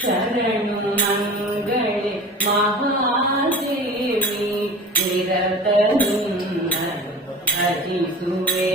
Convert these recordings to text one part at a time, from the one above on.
शरणु मङ्गले महादेवी निरतनु अति सुवे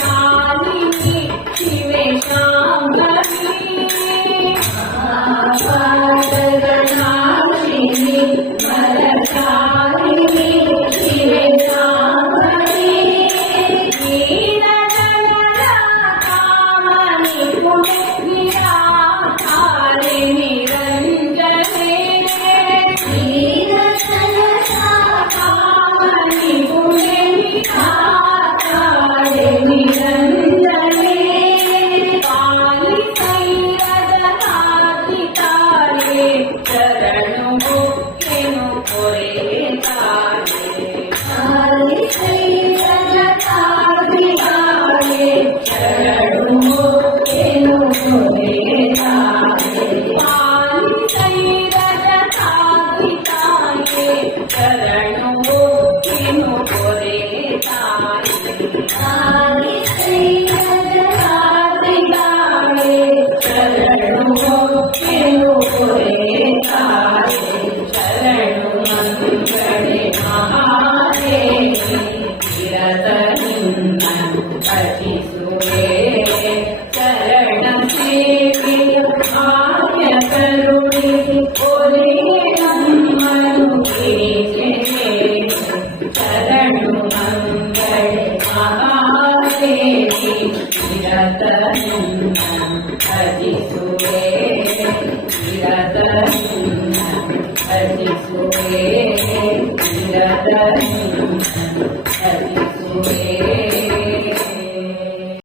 Gloria. निरतहिन्नं अतिसुरे निरतहिन्नं अतिसुरे निरतहिन्नं